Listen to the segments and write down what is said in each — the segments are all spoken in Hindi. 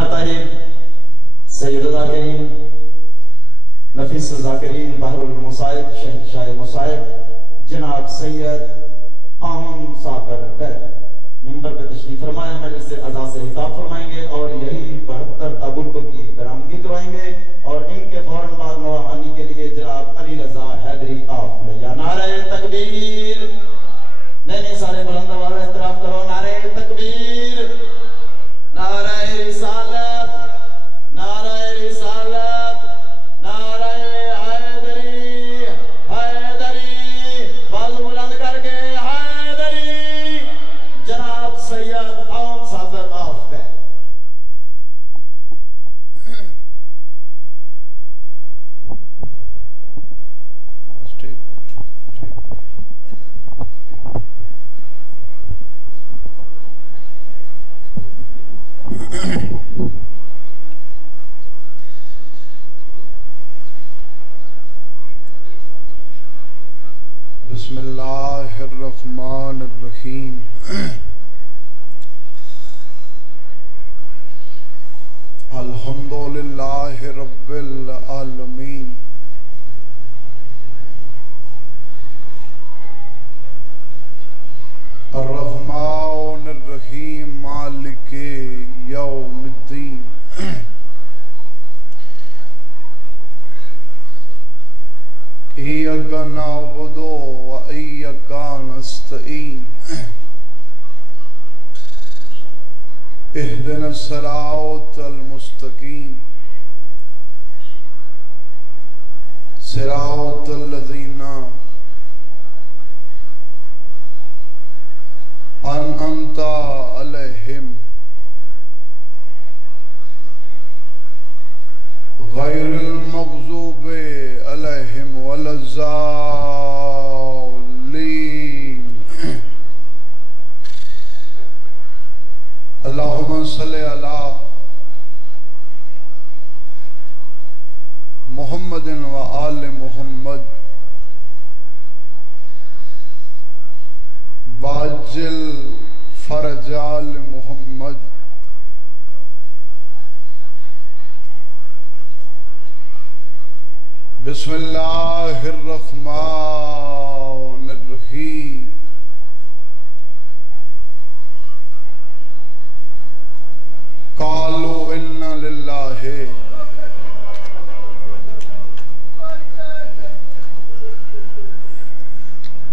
बिला ताहिर, सैयद ज़ाकिरीन, नफीस ज़ाकिरीन, बहरुल मुसाइब, शहंशाह मुसाइब, जनाब सैयद आम साकर बैग मिंबर पे तशरीफ फरमाया, मजलिस से अज़ा से हिताब फरमाएंगे और यही 72 अबुल्को की बरामदगी करवाएंगे और इनके फौरन बाद नवाहानी के लिए जनाब अली रजा हैदरी आफ या नारे तकबीर। नहीं सारे बुलंद आवाज़ में इत्तराफ करो, नारे तकबीर, नारे रिसालत, नारे रिसालत, नारे हैदरी, हैदरी, बाजू बुलंद करके हैदरी, जनाब सैयद आम सागर आफ बैग। बिस्मिल्लाहिर्रहमानिर्रहीम। अल्हम्दुलिल्लाहि रब्बिल आलमीन। अर्रहमानिर्रहीम मालिके यौमिद्दीन। इय्याका नअबुदु व इय्याका नस्तईन। इहदिनस सिरातल मुस्तकीम। सिरातल लज़ीना अनअमता अलैहिम गैरिल मग़ज़ूबि अलैहिम वलज़्ज़ालिन। अल्लाहुम्मा सल्लि अला मुहम्मदिन व आले मुहम्मद बाजिल फरजाल मुहम्मद। बिस्मिल्लाहिर्रहमानिर्रहीम। कालू इन्ना लिल्लाहि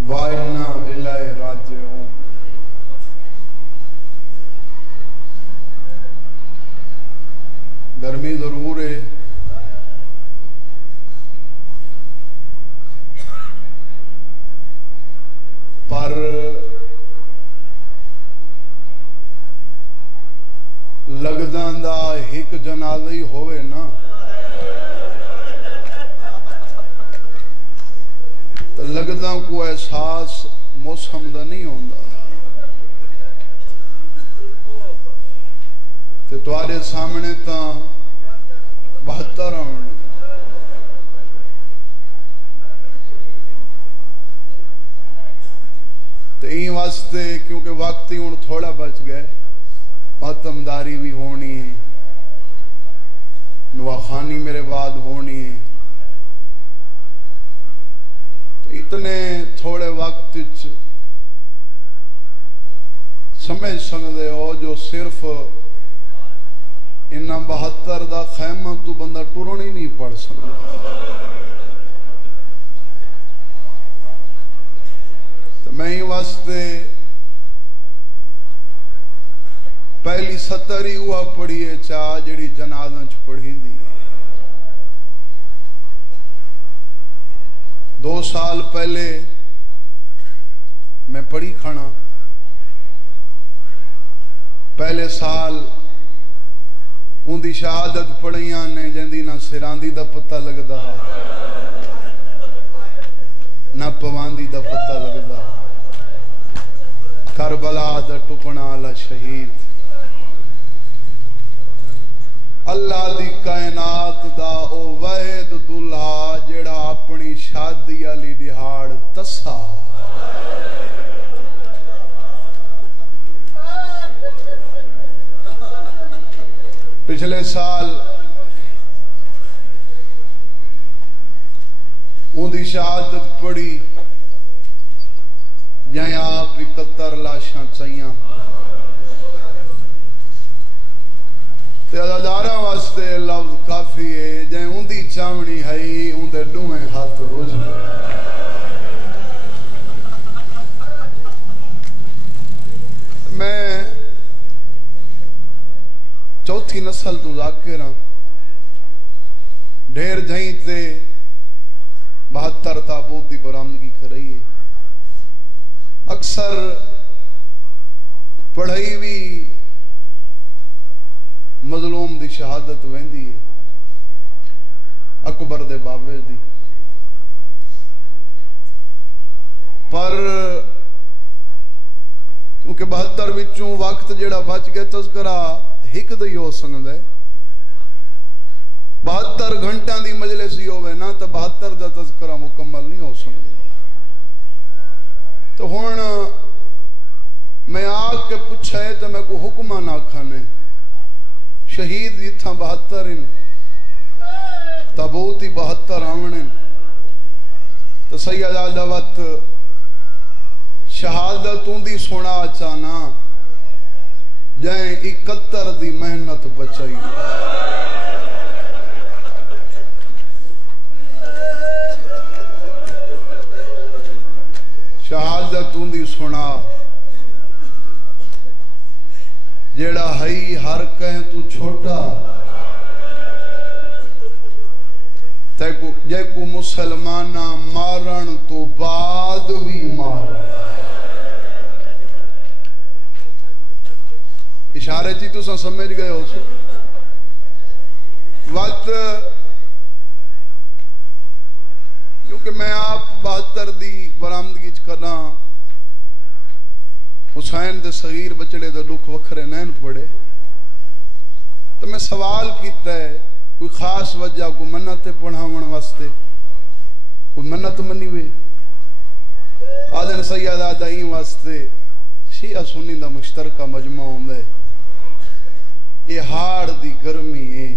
व इन्ना इलैहि राजिऊन। गर्मी जरूर है, पर लगदा दा एक जनाजा ही होवे ना तो लगदा को एहसास मौसम दा नहीं होंदा। ते तुहाडे सामने ता 72 आने तो इन वास्ते क्योंकि वक्त ही हूँ थोड़ा बच गए, मातमदारी भी होनी है, नवाखानी मेरे बाद होनी है, तो इतने थोड़े वक्त समझ सकते हो जो सिर्फ इन्ना 72 का खैमा तो बंदा टुरन ही नहीं पड़ सकता। तो मैं ही वास्ते पहली 70 ही हुआ पढ़ी है चाह जी जनाजा च पढ़ी दी। 2 साल पहले मैं पढ़ी खाना, पहले साल उनकी शहादत पढ़िया ने जिंदी ना सिरांदी दा पता लगदा ना पवांदी दा पता लगदा। करबला दा टुकना आला शहीद अल्लाह दी कायनात दा ओ वाहिद दुल्हा जेड़ा अपनी शादी वाली दिहाड़ तसा पिछले साल उनकी शहादत पड़ी जै आप 71 लाशा चाहिए अदादारा वास्ते लफ्ज काफी है जै उनकी चावनी है उनके डूमे हाथ रुझ मैं चौथी नस्ल तो जाकिर हाँ ढेर जहीं ते 72 ताबूत की बरामदगी कराई है। अक्सर पढ़ाई भी मजलूम की शहादत वहदी है अकबर दे बाबे दी पर क्योंकि 72 विचों वक्त जेड़ा बच गया तज़किरा एक दी हो सकता है 72 घंटा की मजलिस ही होवे ना तो 72 का तज़किरा मुकम्मल नहीं हो सकता। तो हुण मैं आके पूछा है तो मैं को हुक्म ना खाने शहीद इत्था 72 इन ताबूत ही 72 आवने तो सैयद आदवत शहादत उंदी सुना चाना जै 71 दी मेहनत बचाई शहादत उंदी सुना जेड़ा हई हर कह तू छोटा तैको जैको मुसलमाना मारण तो बाद भी मार इशारे जी तुसा समझ गए हो वक्त क्योंकि मैं आप 72 दी बरामदगी करना हुसैन दे सगीर बचड़े दे दुख वखरे नैन पड़े तो मैं सवाल किया है कोई खास वजह को मन्नत पढ़ावन वास्ते कोई मन्नत मनी वे आदन सैयद आदाई वास्ते शिया सुन्नी दा मुश्तरका मजमा होंदा है ये हाड़ दी गर्मी है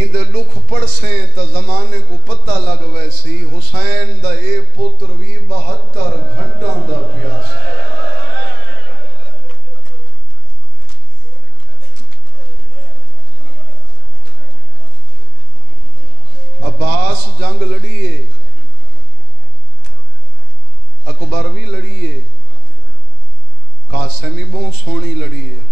इंदे दुख पड़से तो जमाने को पता लग वैसी हुसैन दा ए पुत्र भी 72 घंटा दा प्यास अब्बास जंग लड़ी है अकबर भी लड़ी है कासिम बहुत सोहनी लड़ी है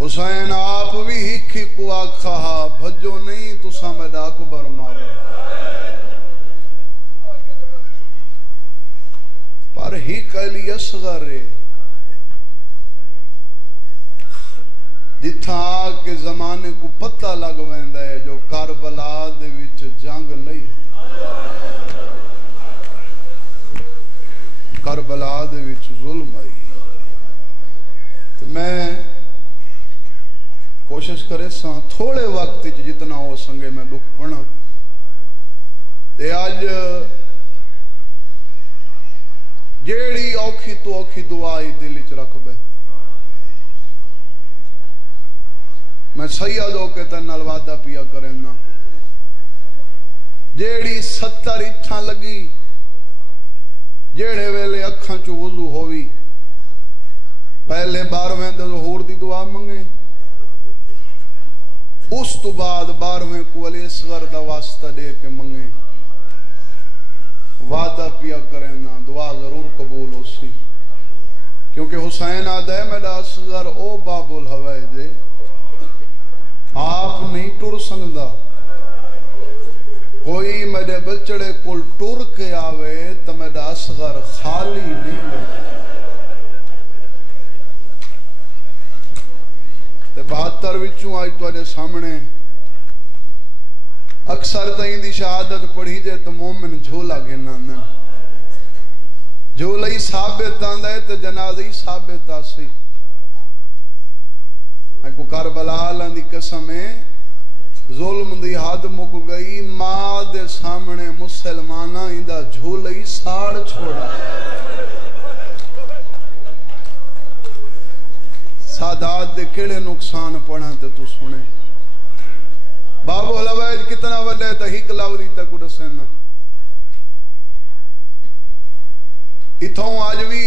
हुसैन आप भी हिखी को आखा भजो नहीं तुसा मेरा अकबर मारो पर हिक अली असगर है जिथा के जमाने को पता लग वेंदा है जो करबला दे विच जंग नहीं करबला दे विच जुल्म आई तो मैं कोशिश करे सा थोड़े वक्त जितना हो संगे मैं दुख पढ़ा ते आज जेड़ी औखी तो औखी दुआ ही दिल च रख बै मैं सैयद होके तेरे नाल वादा पिया करेना जेड़ी 70 इच्छा लगी जेड़े वेले अखां चो वुजू होवी पहले 12वें दे ज़ोहर दी दुआ मंगे उस तो बाद 12वें को अली असगर दा वास्ता दे के मंगे वादा पिया करेना दुआ जरूर कबूल हो सी क्योंकि हुसैन आदा है मेरा असगर ओ बाबुल हवाए दे आप नहीं टुर सकता कोई मेरे बचड़े को टुर के आवे तो मेरा असगर खाली नहीं लगे 72 विचों आज तुहाडे सामने अक्सर तई दी शहादत पढ़ी जे तो मोमिन झोला गिना झोला ही साबित आंदा है तो जनाजा ही साबित आसी को करबला दी कसम है जुल्म दी हद मुक गई मां दे सामने मुसलमाना इंदा झोला ही साड़ छोड़ा सादात दे केड़े नुकसान पड़ा ते तू सुने। बाबू लवैज कितना वड्डे तो हिक लावदी तक दसेना। इथों आज भी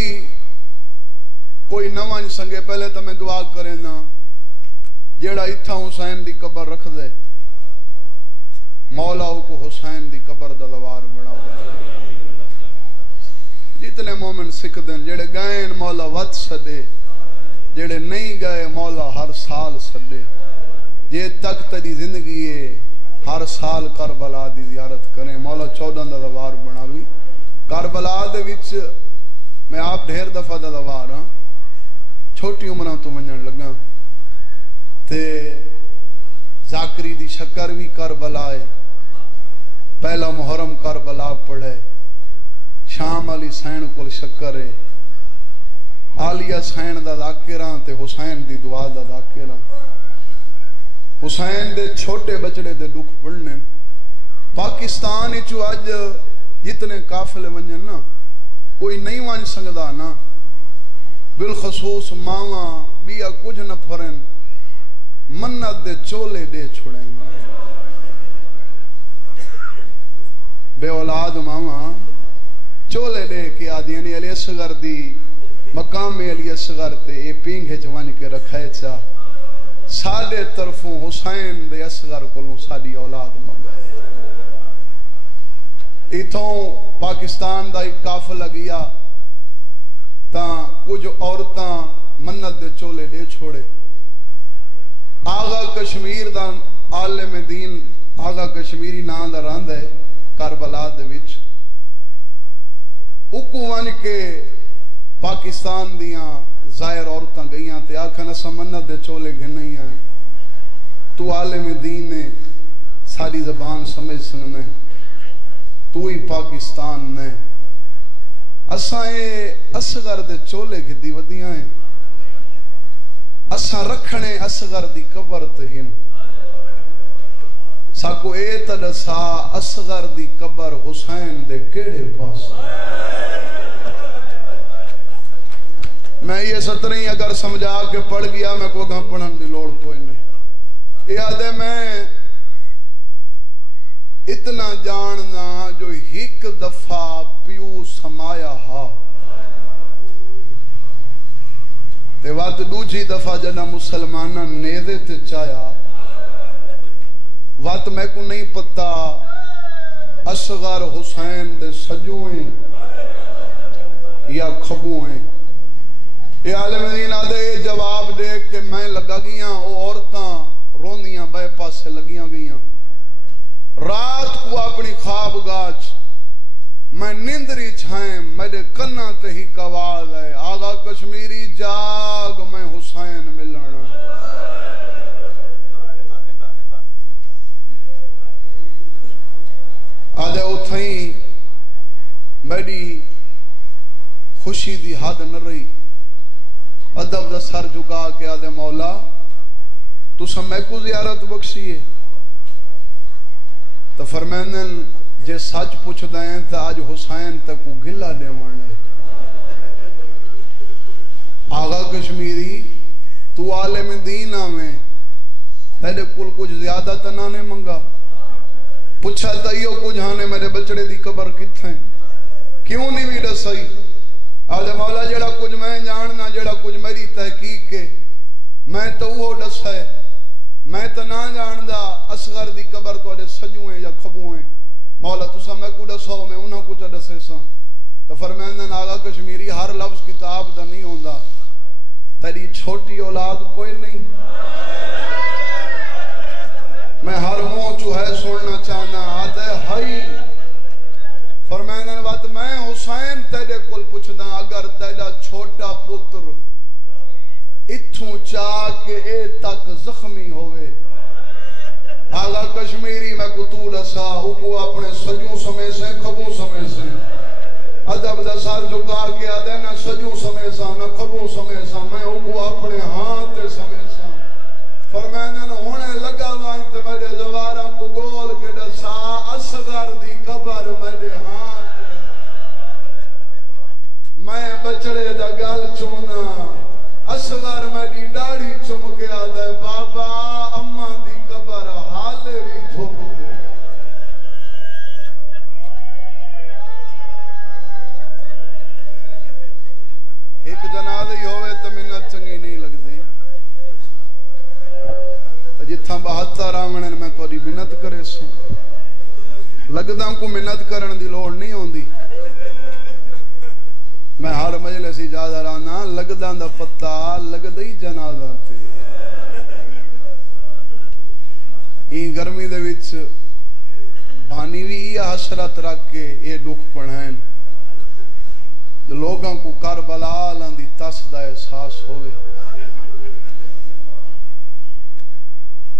कोई न वंज संगे पहले तो मैं दुआ करे ना जेड़ा इथा हुसैन दी कबर रख दे मौला को हुसैन दी कबर दा दवार बनाओ। जितने मोमिन सिख देन जेड़े गए मौला वत सदे जेड़े नहीं गए मौला हर साल सदे। जे तक तेरी जिंदगी है हर साल करबला दी जियारत करें मौला 14 दा दवार बनावी। करबला दे विच मैं आप ढेर दफा दा दवार हाँ छोटी उम्र तो वंजन लगा ते जाकरी दी शक्कर भी करबला है। पहला मुहर्रम करबला पढ़े शाम अली सैन कोल शक्कर है। आलिया सैन दा दाकिरा ते हुसैन दी दुआ दा दाकिरा। हुसैन दे छोटे बचड़े दे दुख पढ़ने। पाकिस्तान इचू अज जितने काफिले वंजन ना कोई नहीं वंज सकदा ना बिलखसूस मावा बिया कुछ न फरन मन्नत दे चोले दे छुड़े। बे औलाद मावा चोले दे के आदियां ने अली असगर दी मकाम में अली असगर ते ए पींघे च वन के रखे चा साडे तरफों हुसैन दे असगर कोलों साडी औलाद मंगाए। इथों पाकिस्तान दा एक काफिला गया तां कुछ औरतां मन्नत दे चोले दे छोड़े। आगा कश्मीर दा आलिम दीन आगा कश्मीरी नां दा रंद है करबला दे विच उकू वन के पाकिस्तान दियां जाहिर औरतां गईयां ते आखन असां मन्नत दे चोले घिनईयां तू आलिम दीन ने सारी जबान समझ सकने तू ही पाकिस्तान ने असां ए असगर दे चोले घिदी वदियां है। असां रखने असगर दी कबर ते हिन साको ए त दसा असगर दी कबर हुसैन दे केड़े पास। मैं ये सतरी अगर समझा के पढ़ गया मैं को गा पढ़न दी लोड़ कोई नहीं। याद है मैं इतना जानना जो एक दफा प्यू समाया हा ते वत दूजी दफा जदा मुसलमाना नेदे ते चाया वत मैं को नहीं पता असगर हुसैन दे सजुए या खबुए। ये आलिम दीन आदे जवाब दे के मैं लगा गया वो औरतां रोंदियां बे पासे लगियां गईयां। रात को अपनी ख्वाब गाच मैं निंदरी छाए मेरे कन्ना ते ही कवाल है आगा कश्मीरी जाग मैं हुसैन मिलना। आदे उथई मेरी खुशी दी हद न रही। अदब दा सर झुका के आदे मौला तू समय को जियारत बख्शी है तो फरमानन जे सच पुछदा है तो आज हुसैन तक को गिला देवण है। आगा कश्मीरी तू आलिम दीन आवे तेरे कुल कुछ ज्यादा तो ना ने मंगा पूछा तो यो कुछ हाने मेरे बचड़े दी कबर किथे क्यों नहीं भी दसई। आदे मौला जेड़ा कुछ मैं जानना जेड़ा कुछ मेरी तहकीक के मैं तो वो दस है मैं तो ना जानदा असगर दी कबर तो सजुए या खबुए। मौला तुसा मैं को दसो मैं उन्हां कुछ दसे सा तो फरमांदन आगा कश्मीरी हर लफ्ज किताब दा नहीं होंदा तेरी छोटी औलाद कोई नहीं। मैं हर मुंह चू है सुनना चाहना आदे हई फरमांदन बात मैं हुसैन तेरे कोल पुछदा अगर तेरा छोटा पुत्र इथों चा के ए तक जख्मी होवे आगा कश्मीरी मैं को तू दसा उको अपने सजू समय से खबू समय से अदब दा सर झुका के आदे ना सजू समय सा ना खबू समय सा मैं उको अपने हाथ ते समय सा फरमानन होने लगा वां ते मेरे जवारा को गोल के दसा असगर दी कबर मेरे हाथ मैं बचड़े दा गल चुना असगर मेरी आदि होवे तो मिन्नत चंगी नहीं लगती। तो जिथा 72 रावण मैं थोड़ी मिन्नत करे सो लगदा को मिन्नत करन दी लोड़ नहीं होंदी। मैं हर मजलिस ज्यादा रहना लगदा दा पत्ता लगदा ही जनाजा ते। ई गर्मी दे विच भानी भी हसरत रख के ये दुख पढ़ान लोगों को करबला दी तस का एहसास होवे।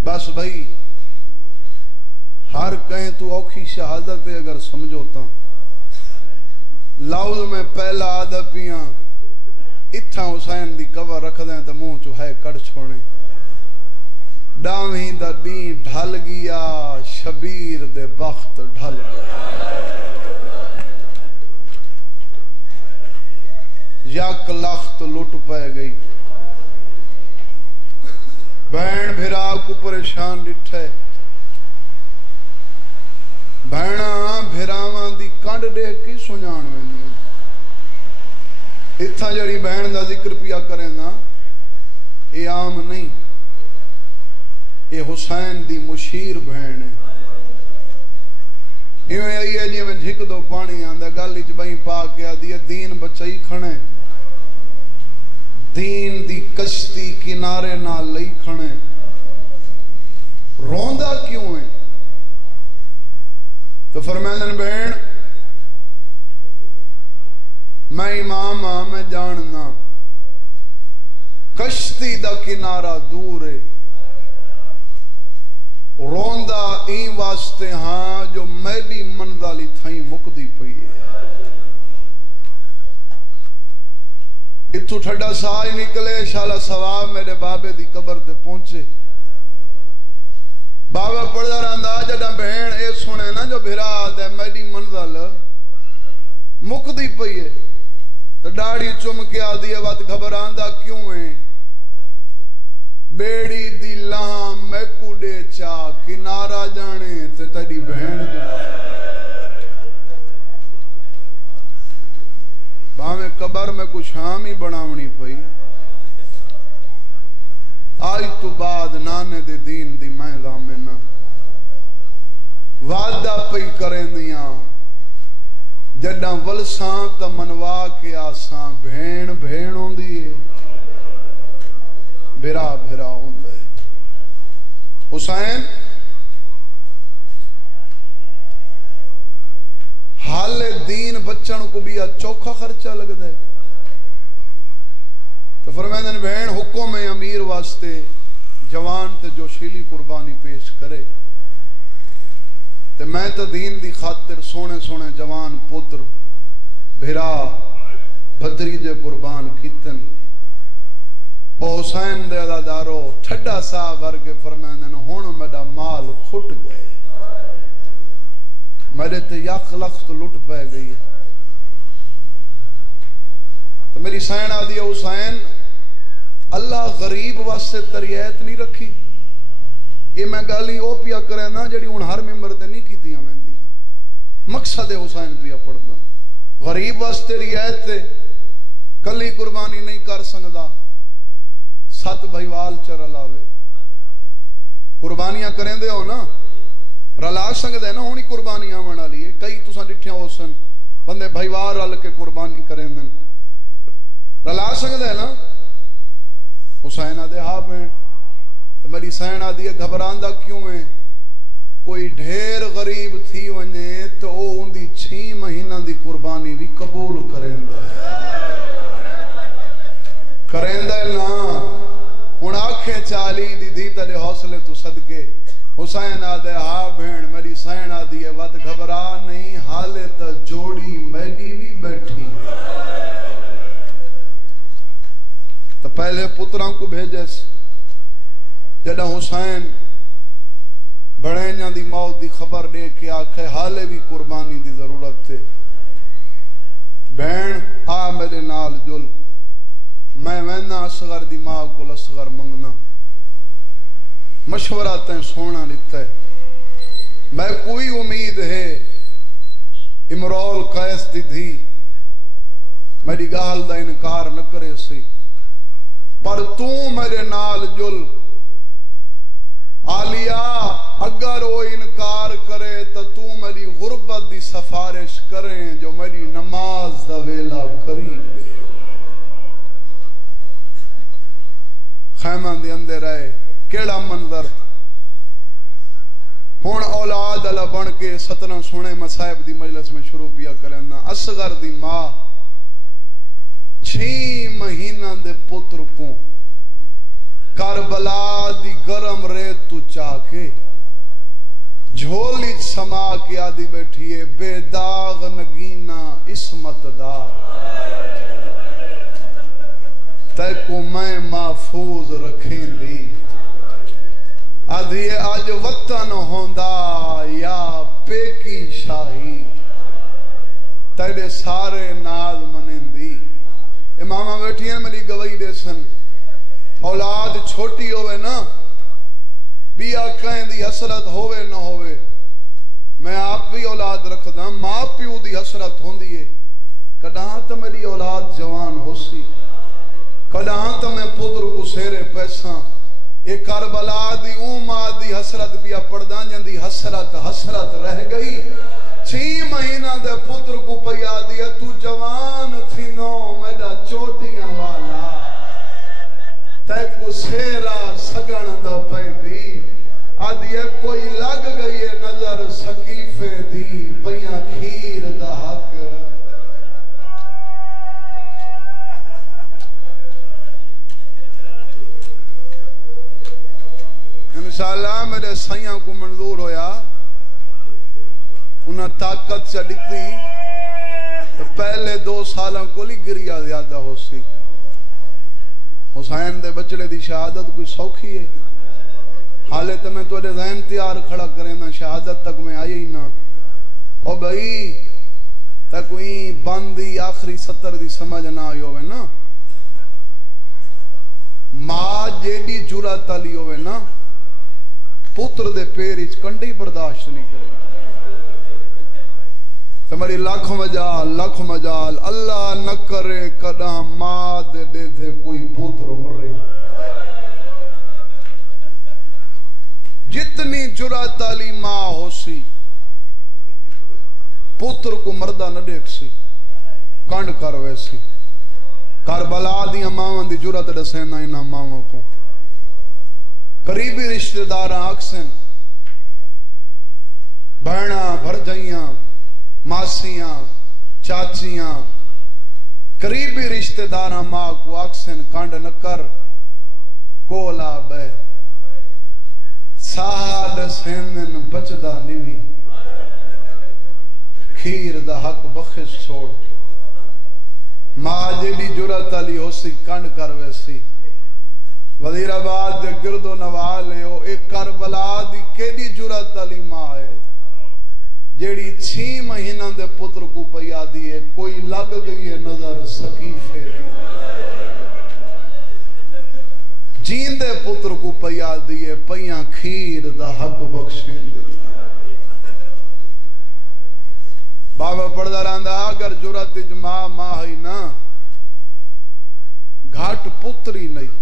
बस भाई हर कहें तू औखी शहादत है अगर समझो तो लफ्ज में पहला आदा पिया इत्था हुसैन दी कवर रख दें तो मुंह चो है कड़ छोड़े। डावी दा दी ढल गया शबीर दे बख्त ढल यक लख्त लुट पै गई। भैन भिरा को परेशान डिठे भैणा भिरावां दी कंड देख के सुजान वेंदी। इत्था जड़ी बहन का जिक्र पिया करें ना ये आम नहीं, ये हुसैन दी मुशीर बहन है। इवें आई है जिवें झिक दो पानी आंदा गल च बई पा के आदि दीन बचाई खणे दीन दी कश्ती किनारे ना लई खणे। रोंदा क्यों है? तो फरमांदन बहन मैं इमाम हाँ मैं जानना कश्ती दा किनारा दूर है। रोंदा ई वास्ते हाँ जो मेरी मंज़िल थई मुकदी पई है। इत्थू ठड्डा साज निकले शाला सवाब मेरे बाबे दी कबर ते पहुंचे। बाबा पढ़दा रहा जदा बहन ये सुने ना जो भिरा दे मेरी मंज़िल मुकदी पई है तो दाढ़ी चुम के आदि वत घबरांदा क्यों है? बेड़ी दी लां मैकू दे चा किनारा जाने ते तेरी बहन भावे कबर में कुछ शाम ही बनावनी पई। आज तो बाद नाने दे दीन दी मैं दामना वादा पई करें दिया जडा वलसां त मनवा के आसां भेण भेण होंदी है भिरा भिरा होंदा है। हुसैन हाले दीन बच्चन को भी चौखा खर्चा लगता है। तो फरमांदन बहन हुक्म है अमीर वास्ते जवान ते जोशीली कुर्बानी पेश करे ते मैं तो दीन दी खातिर सोने सोने जवान पुत्र भिरा भतरीजे कुर्बान कीतन। हुसैन दे अदादारो ठड्डा सा वर्गे फरमांदन हुण मेरा माल खुट गए मेरे ते यक लख्त लुट पै गई है। तो मेरी सैन आदि हुसैन अल्लाह गरीब वास्ते तरियत नहीं रखी। ये मैं गल ही पिया करे ना जी हूँ हर मेंबर ते नहीं की मकसद हुसैन पिया पढ़दा। गरीब वास्ते रियायत ते कली कुर्बानी नहीं कर सकता 7 भाईवाल च रलावे। कुर्बानियां करें दे हो ना रला सकते ना हुणी कुर्बानी आवन वाली है। कई तुसा डिठिया हो सन बंदे भाईवाल रल के कुर्बानी करें दिन रला सकते ना। हुसैन आदे हाँ भेण तो मेरी सैन आदि घबरांदा क्यों है? कोई ढेर गरीब थी वने तो उनकी 6 महीना की कुर्बानी भी कबूल करेंदा ना। हुण आखे 40 दी दी तेरे हौसले तू सदके हुसैन आदे हाँ भेण मेरी सैन आदि वत घबरा नहीं हाले तो जोड़ी मैडी भी बैठी। तो पहले पुत्रां को भेजस जदा हुसैन बड़ेजा दी मौत दी खबर दे के आखे हाले भी कुर्बानी दी जरूरत थे। भैन आ मेरे नाल जुल मैं वहना असगर दी मां को असगर मंगना मशवरा तैं सोना दिता है। मैं कोई उम्मीद है इमरोल कैस दी थी मेरी गाल दा इनकार न करे सी, पर तू मेरे नाल जुल। आलिया अगर वो इनकार करे तो तू मेरी गुरबत की सिफारिश करें जो मेरी नमाज दा वेला करीब। खैमा दे अंदर आए केड़ा मंजर। हुण औलाद अला बन के सतना सोने मसाहिब दी मजलिस में शुरू पिया करना। असगर दी मां 6 महीना दे पुत्र को करबला दी गरम रेत तू चाके झोली समा के आदि बैठी है बेदाग नगीना इसमत दा तैको मैं महफूज रखेंदी। आदि अज वतन होंदा या पेकी शाही तेरे सारे नाज मनेंदी। इमामा बैठी है मेरी गवाही दे सन। औलाद छोटी होवे ना बिया कहें दी हसरत होवे ना होवे, मैं आप भी औलाद रखदा मां प्यू दी हसरत होंदी है। कदा तो मेरी औलाद जवान हो सी, कदा तो मैं पुत्र को सेरे पैसा। एक करबला दी मां दी हसरत पिया पड़दा जंदी हसरत हसरत रह गई। 6 महीना दे पुत्र को पिया दिया तू जवान थी नो मेरा चोटियां वाला तैको सेरा सगन दा पैंदी। आदि कोई लग गई है नजर सकीफे दी पिया खीर दा हक। इंशाअल्लाह मेरे सैया को मंजूर होया उन्हें ताकत से दिखती तो पहले 2 सालों को गिरिया ज्यादा हो सी। हुसैन दे बचड़े दी शहादत कोई सौखी है। हाले तो मैं तुझे जहन तैयार खड़ा करे ना शहादत तक मैं आई ही ना। ओ भाई तक कोई बंदी आखिरी 70 दी समझ ना आई होवे ना। मां जेडी जुरत वाली होवे ना पुत्र दे पैर इच कंडी बर्दाश्त नहीं करे। तुम्हारी लाख मजाल अल्लाह न करे कदा मां दे दे कोई पुत्र मरे। जितनी जुरात वाली मां हो सी पुत्र को मर्दा न देख सी कंड कर वैसी। करबला दिया मावां दी जुरत दसेना इन्हां मावां को। करीबी रिश्तेदार अक्सन बहना भरजाइयां मासियां चाचियां करीबी रिश्तेदार मां को अक्सन कंड न कर कोला बह साद सेंदन बचदा निवी खीर दा हक बख्शिश छोड़। मां जेडी जुरत वाली हो सी कंड कर वैसी। वजीराबाद दे गिरदो नवाल है एक करबला दी केडी जुरत वाली मां है जेड़ी 6 महीना दे पुत्र को पिया दी है। कोई लग गई है नजर सकीफे जींदे पुत्र को पिया दी है पिया खीर दा हक बख्शेंदे। बाबा पढ़दा रहंदा अगर जुरत च मां है ना घाट पुत्री नहीं।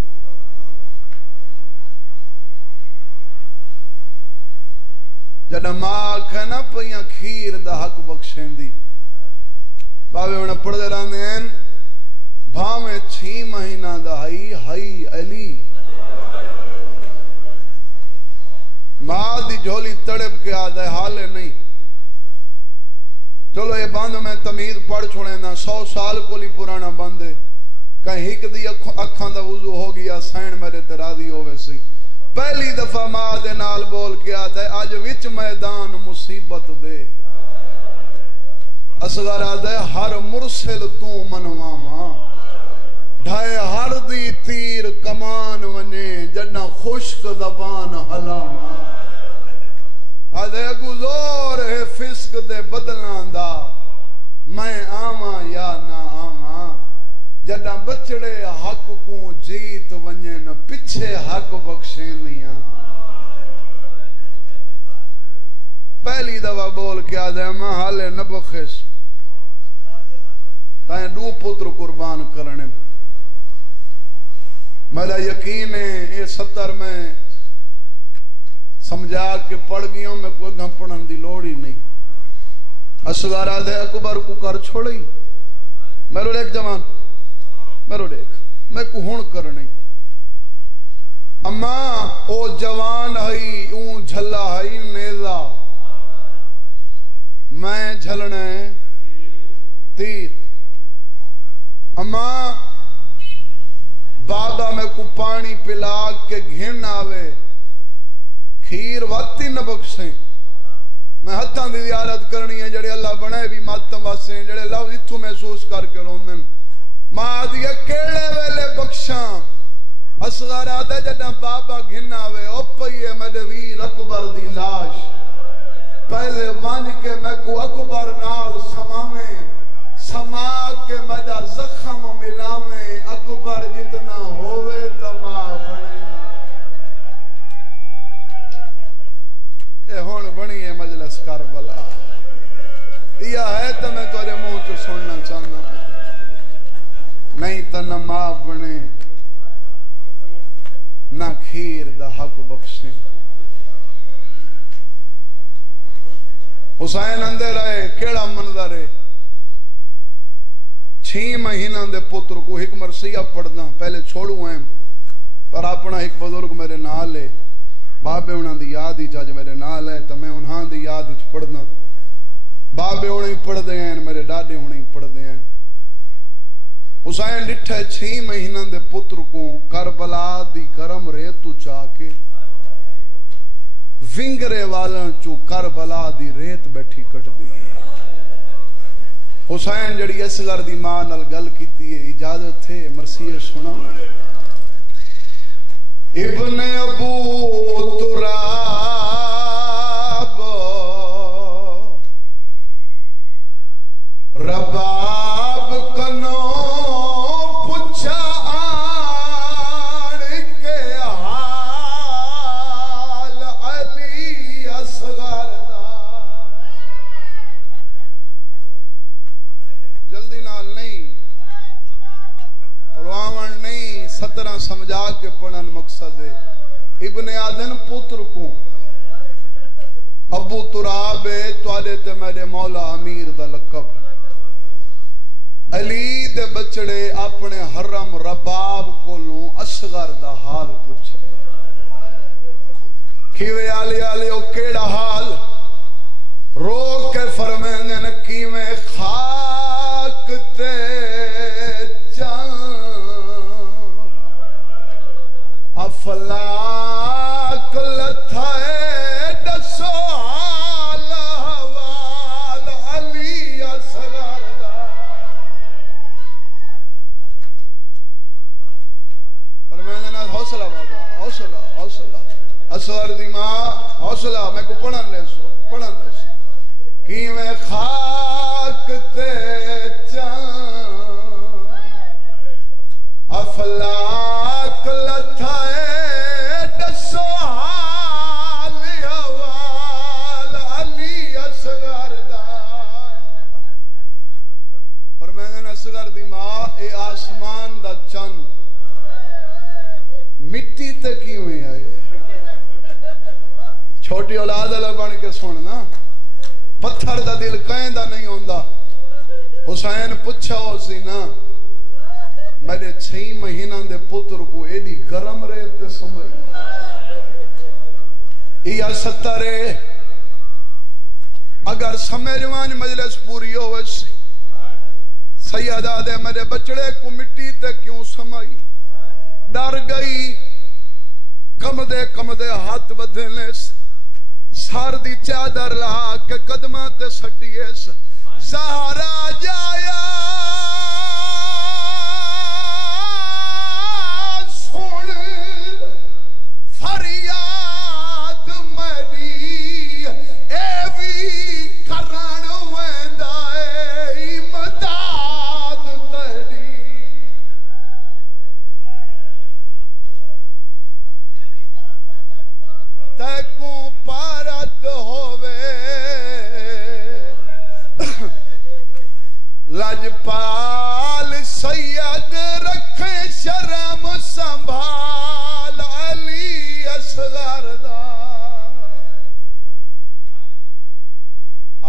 जद मां आखे ना पिया खीर दा हक बख्शेंदी। बाबे उन्हें पढ़ते रहंदे भावे 6 महीना दा हई अली। मां दी झोली तड़प के आदे हाले नहीं। चलो ये बंद मैं तमीज पढ़ छोड़े ना 100 साल को ली पुराना बंद है। कहीं हिक दी अखां दा वुजू हो गया सैन मेरे ते राजी होवे सी। पहली दफा मां दे नाल बोल के आदे अज विच मैदान मुसीबत दे। असगर आदे हर मुरसिल तू मनवावा ढाए हर दी तीर कमान वने जन्ना खुश्क जबान हलावा। आदे गुजोर है फिस्क दे बदलां दा मैं आवा या ना आवा। जदा बचड़े हक को जीत वने न पिछे हक बख्शेंदियां। पहली दफा बोल के आदे मैं हाले न बख्श ताए 2 पुत्र कुर्बान करने। मेरा यकीन है ये 70 में समझा के पढ़ गया, मैं कोई अगर पढ़ने की लोड़ ही नहीं। असगर आदे अकबर को कर छोड़ी, मेरो देख जवान, मेरो देख मैं को हुण कर नहीं। अम्मा ओ जवान हई ऊ झल्ला हई नेजा, मैं झलने तीर। अम्मा बाबा मैं को पानी पिला के घिन आवे, खीर वाती न बख्शे। मैं हत्थां दी ज़ियारत करनी है जड़े अल्लाह बने भी मातम वासे, जड़े लव इत्थों महसूस करके रोंदन। मां दी केड़े वेले बख्शा। असगर आदा जदा बाबा घिन आवे, ओ पईए मेरे वीर अकबर दी लाश, पहले वन के मैं को अकबर नाल समावे, समा के मेरा जख्म मिलावे। अकबर जितना होवे तमा बने। ए हुण बनी है मजलिस करबला, या है तो मैं तेरे मुंह तो सुनना चाहना, नहीं तो न मां बने ना खीर दा हक बख्शे। हुसैन अंदर रहे, केड़ा मंजर है। 6 महीना दे पुत्र को एक मरसिया पढ़ना, पहले छोड़ू है पर अपना एक बुजुर्ग मेरे नाल है, बाबे उन्हां दी याद ही अज मेरे नाल है, तो मैं उन्हां दी याद विच पढ़ना। बाबे उन्हें ही पढ़ते हैं, मेरे डाडे उन्हें ही पढ़ते हैं। हुसैन डिठे 6 महीना दे पुत्र को करबला दी गरम रेत तू चाके, विंगरे वालों चू करबला दी रेत बैठी कट दी। हुसैन जड़ी असगर दी मां नाल गल कीती है, इजाजत थे मरसिया सुना। इब्ने अबू तुराब रबाब कनो पुछा आन के हाल अली असगर दा। जल्दी नाल नहीं, रोवन नहीं, 17 समझा के पढ़न मकसद है। इब्ने आदन पुत्र को अबू तुराब तुआले ते मेरे मौला अमीर दा लकब। अली दे बचड़े अपने हरम रबाब कोलों असगर दा हाल पूछे, किवे आले आले ओ केड़ा हाल। रो के फरमांदे न किवे खाक ते अफलाक लथाए दसो हाल हवाल अली असगर दा। फरमांदे हौसला बाबा, हौसला हौसला। असगर दी मां हौसला, मैं को पढ़न ले सो, पढ़न ले सो। कि मैं खाक ते अफलाक लथाए दसो हाल हवाल अली असगर दा। फरमांदे असगर दी मां ए आसमान दा चंद मिट्टी ते किवें आए। छोटी औलाद वाला बन के सुनना, पत्थर दा दिल कहंदा नहीं होंदा। हुसैन पूछा हो सी ना, मेरे 6 महीना दे पुत्र को एडी गरम रेत समझ या 70 अगर समझवान मजलिस पूरी हो सैयदा दे मेरे बचड़े को मिट्टी ते क्यों समझ। डर गई, कमदे हाथ बदलने, सार दी चादर ला के कदमा ते सटिए। सहारा जाया सुन फरियाद मेरी, ए भी करण वेंदा है इमदाद तेरी। तैको पारत होवे लजपाल सैयद रखे शर्म संभाल अली असगर दा।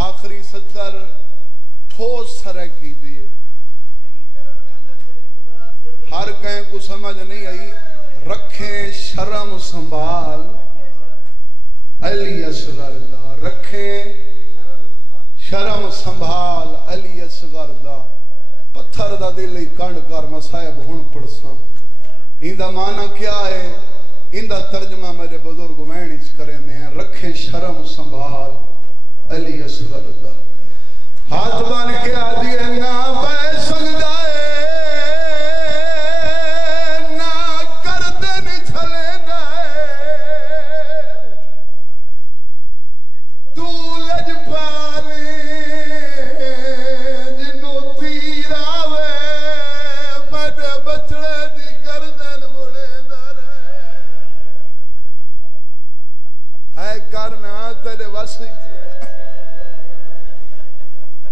आखिरी सत्तर ठोस सरह की दिए, हर कहीं को समझ नहीं आई। रखे शर्म संभाल अली असगर दा, रखे शर्म संभाल अली असगर दा। पत्थर दा दिल ही कंड कर मसायब हुण पड़सा। इंदा माना क्या है? इंदा तर्जमा मेरे बुजुर्ग वैनिच करेंदे हैं, रखे शर्म संभाल अली असगर दा। हाथ बन के आदिए ना बै सकदा ना गर्दन छलेंदा तू लजपाले जिन्नू तीर आवे मेरे बचड़े दी गर्दन मुड़ेंदा है करना तेरे वस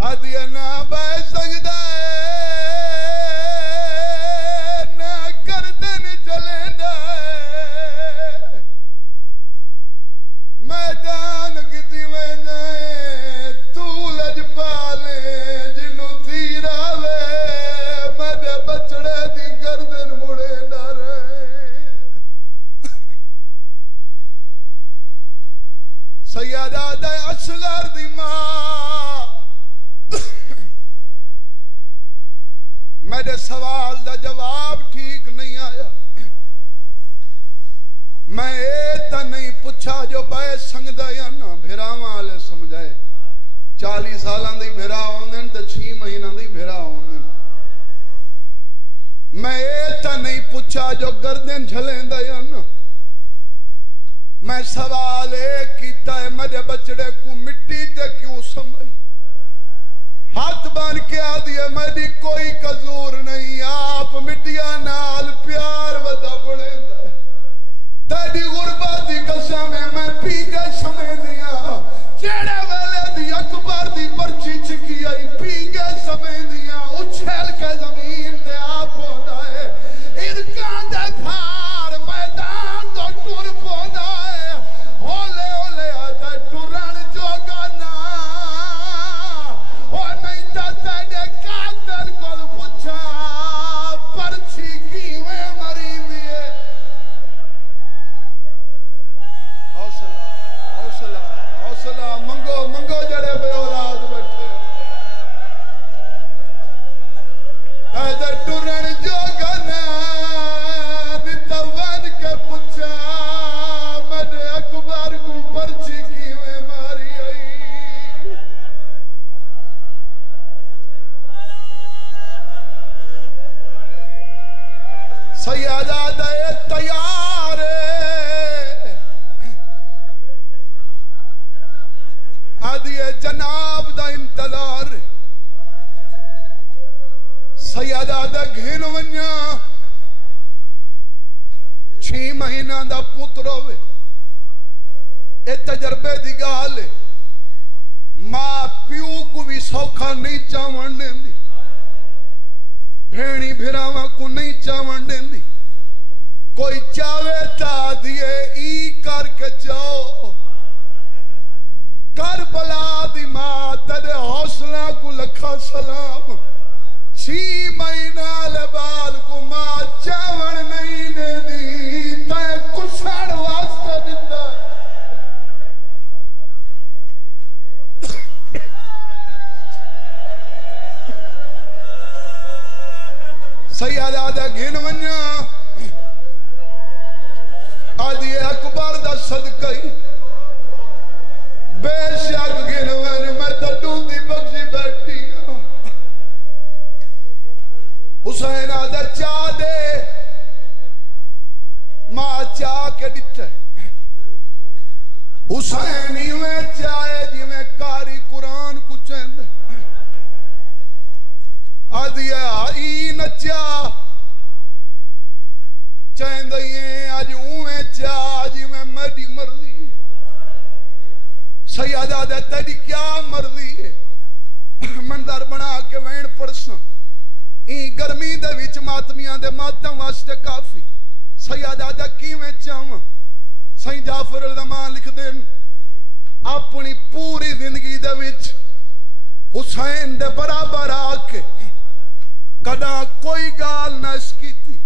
आदिया ना बह सकदा ना गर्दन चलेंदा मैदान किसी में तू लजपाले जिन्नू तीर आवे मेरे बचड़े दी गर्दन मुड़ेंदा सैयदा दे असगर दी मां मेरे सवाल का जवाब ठीक नहीं आया। मैं ये तो नहीं पूछा जो बह संगदा या ना भिरावां वाले समझाए। 40 साल दी भिरा आउंदे तो 6 महीना दी भिरा आउंदे। मैं ये तो नहीं पूछा जो गर्दन झलेंदा या ना। मैं सवाल ये कीता है मेरे बचड़े को मिट्टी ते क्यों समझ। हाथ बन के आ दिए मेरी कोई कसूर नहीं। आप मिट्टिया नाल प्यार वदा बड़े तेरी गुरबत दी कसम है मैं पी गए समय दिया जेड़े वेले दी अकबर दी पर्ची छिकी आई पी गए समय दिया उछल के जमीन ते आप पौंदा है इरकां दे फार मैदान तो टुर पौंदा है होले होले आता टुरन जोगा ना ओ नहीं ता तेरे कातर कोल पुछा पर्ची किवें मरी दी है। हौसला हौसला हौसला मंगो मंगो जड़े बे औलाद बैठे ऐदा टुरन जोगा ना नितवन के पुछा मैंने अकबर को पर्ची किवें मारी आई। सैयदा दे तैयार आदिए जनाब दा इंतजार। सैयदा दा घिन वन्या 6 महीना दा पुत्र होवे ए तजर्बे दी गाल है। मां प्यू को भी सौखा नहीं चावण देंदी भेणी भिरावां को नहीं चावण देंदी। कोई चावे ता दिए ई करके जाओ करबला दी मां तेरे हौसला को लखा सलाम। 6 महीना बाल को मां चावण नहीं देंदी ते कुछड़ वास्ते दिता। सैयदा दा घिन वन्या आदिए अकबर दा सदका ही बेशक घिन वन मैं तो डूंदी बख्शी बैठी हुसैन आदा चा दे मां चा के दिते हुसैन इवें चाहे जिवें कारी कुरान को चंद आदिया आई नचा चंदे अज उवें चा जिवें मेरी मर्जी। सैयदा दे तेरी क्या मर्जी है मंदर बना के वैन पड़सा ई गर्मी दे विच मातमियां दे मातम वास्ते काफी सैयदा किवें चावां सही जाफर अल-ज़मान लिख देन अपनी पूरी जिंदगी दे विच हुसैन दे बराबर आके कदा कोई गाल न कीती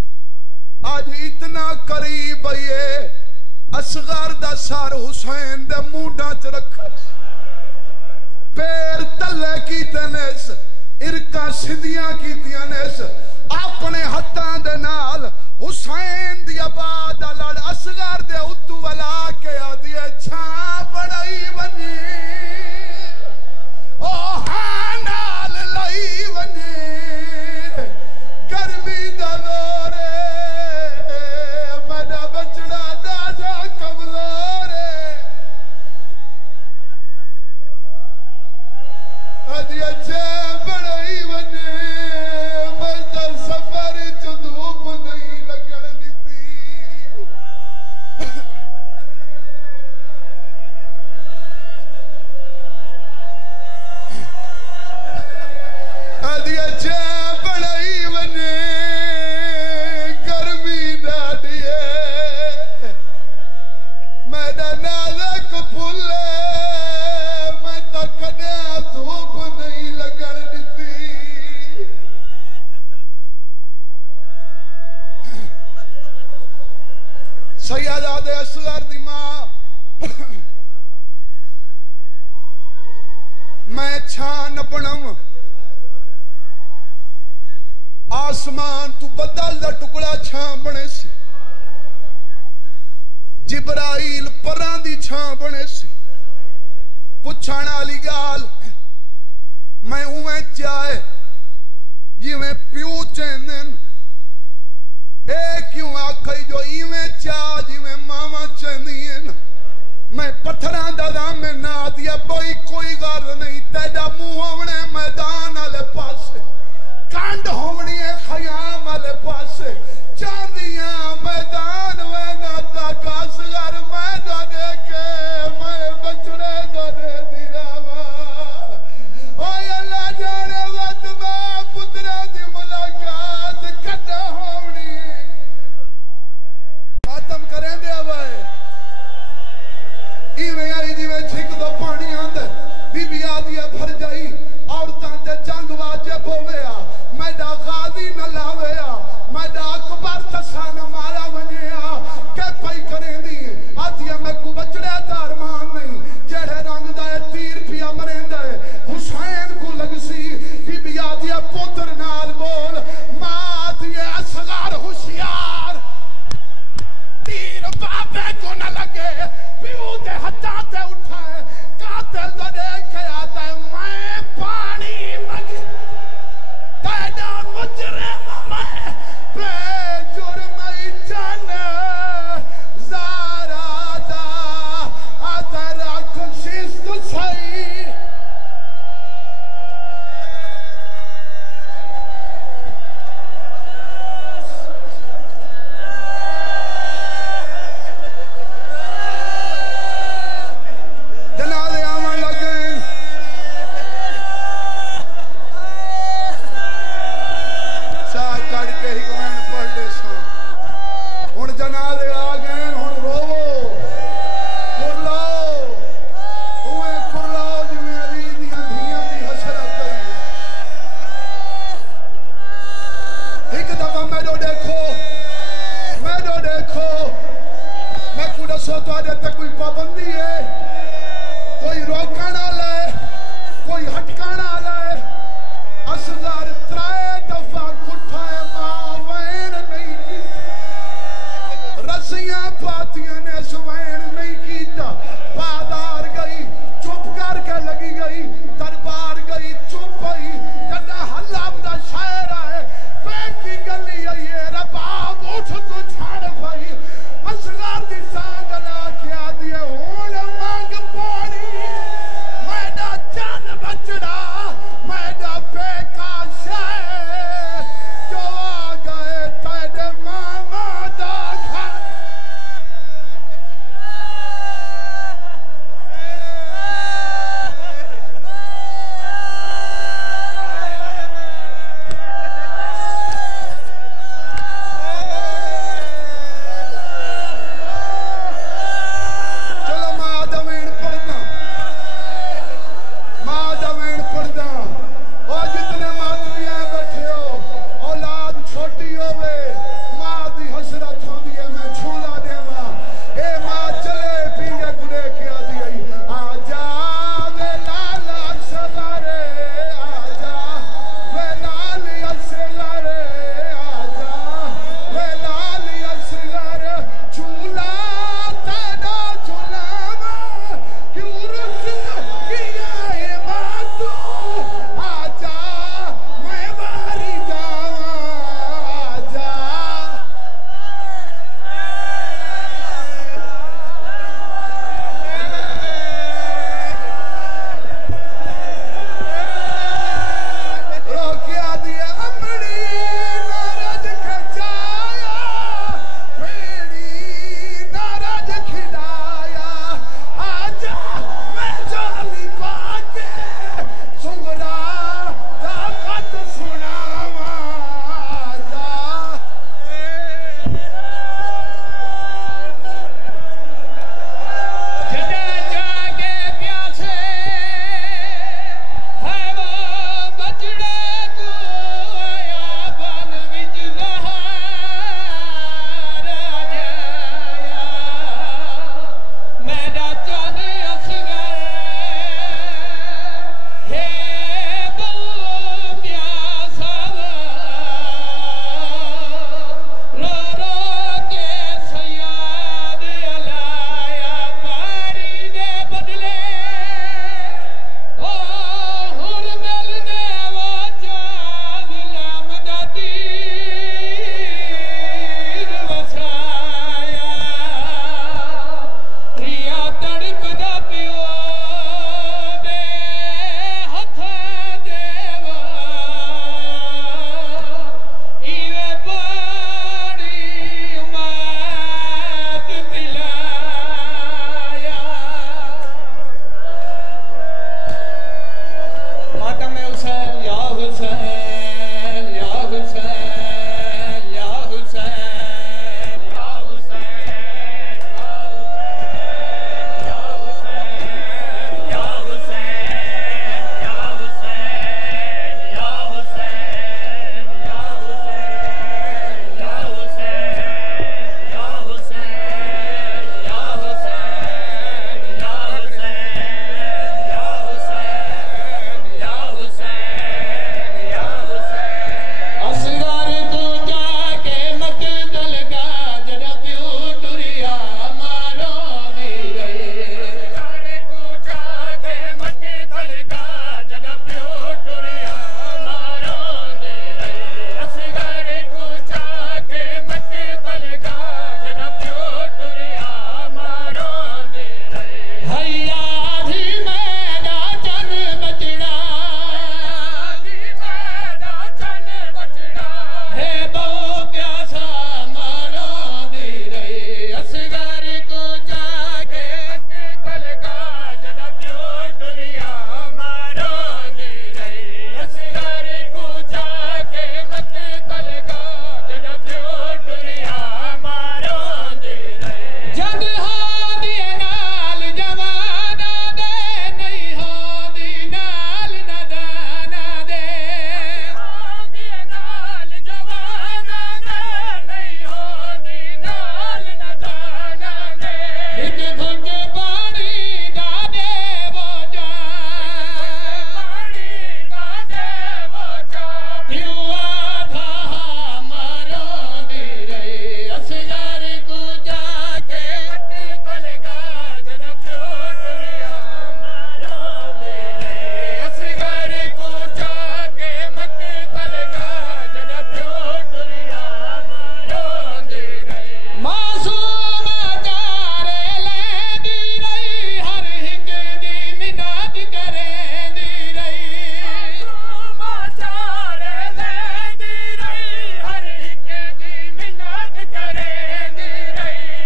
आज इतना करीब है असगर दा सर हुसैन दे मूंढां च रखा पैर तले कीते ने इरका सिद्धियां कीतियां ने अपने हत्थां दे नाल हुसैन दी आबाद दा लड़ असगर दे उत्तू वला के आदी छां बड़ाई बनी ओ हां नाल लई बनी गर्मी दा दौरे मेरा बचड़ा दादा कमजोर आदी छां बड़ाई बनी मैं तो सफर च धूप नहीं लगन दी आदी छां बड़ाई बनी गर्मी डाडी है मेरा नाज़क फुल मैं तो कदे धूप नहीं लगन दी सैयदा दे असगर दी मां मैं छां न बनावां आसमान तू बदल दा टुकड़ा छां बने सी जिब्राइल परां दी छां बने सी पुछण वाली गाल मैं उवें चाहे जिवें प्यू चेंदे ए क्यों आखई जो इवें चाह जिवें मावा चंदियां मैं पत्थरां दा दाम में ना दिया बोई कोई गल नहीं तेरा मुंह होवणे मैदान वाले पासे कंड होवनी है खयाम वाले पासे चांदियां मैदान में ना ताकासगर मैं दा दे के मैं बचड़े दा दे दिरावा ओ अल्लाह जाने वत मैं पुत्रा दी मुलाकात कदा होवनी खत्म करेंगे आवाए इवें आई जिवें छिक दो पानी आंदा बीबी आदि भर जाई औरतां ते जंग वाजिब होवेआ मैडा गादी न लावेआ मैडा अकबर तसा न मारा वनेआ के पई करेंदी आदिया मैं को बचड़े दार मान नहीं जेड़े रंग दा तीर पिया मरेंदा हुसैन को लगसी बीबी आदि पुत्र नाल बोल मां आदि असगर होशियार तीर बाबे को न लगे प्यू दे हत्था ते उठाए कातिल दा देखे आता मैं पानी मंगी तेरा मुजरिम मैं बेजुर्म जन ज़ारा दा अदरा कुशिस्त सही जनाले आवन लगे सा कड़ के ही कमेंट पढ़ ले सा हुण जनाले आ गए हुण रोवो कुरलाओ उवे कुरलाओ जिवें अली दियां धियां दी हसरत है एक दफा मैडो देखो मैं को दसो तुहाडे ते कोई पाबंदी है कोई रोकण वाला है कोई हटकाण वाला है असगर 3 दफा कुठा है मां वैन नहीं की रस्सियां पातियां ने स्वैन नहीं कीता बाजार गई चुप करके लगी गई दरबार गई चुप गई कदा हल्ला दा शायर आए बेकी गली आई रबाब उठ तो छाड़ भाई असगर दी सांग ला के आदी हुण मंग पानी मैडा चन बचड़ा मैडा बेका शाय जो आ गए तेरे मामा दा घर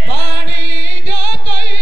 पानी जो कोई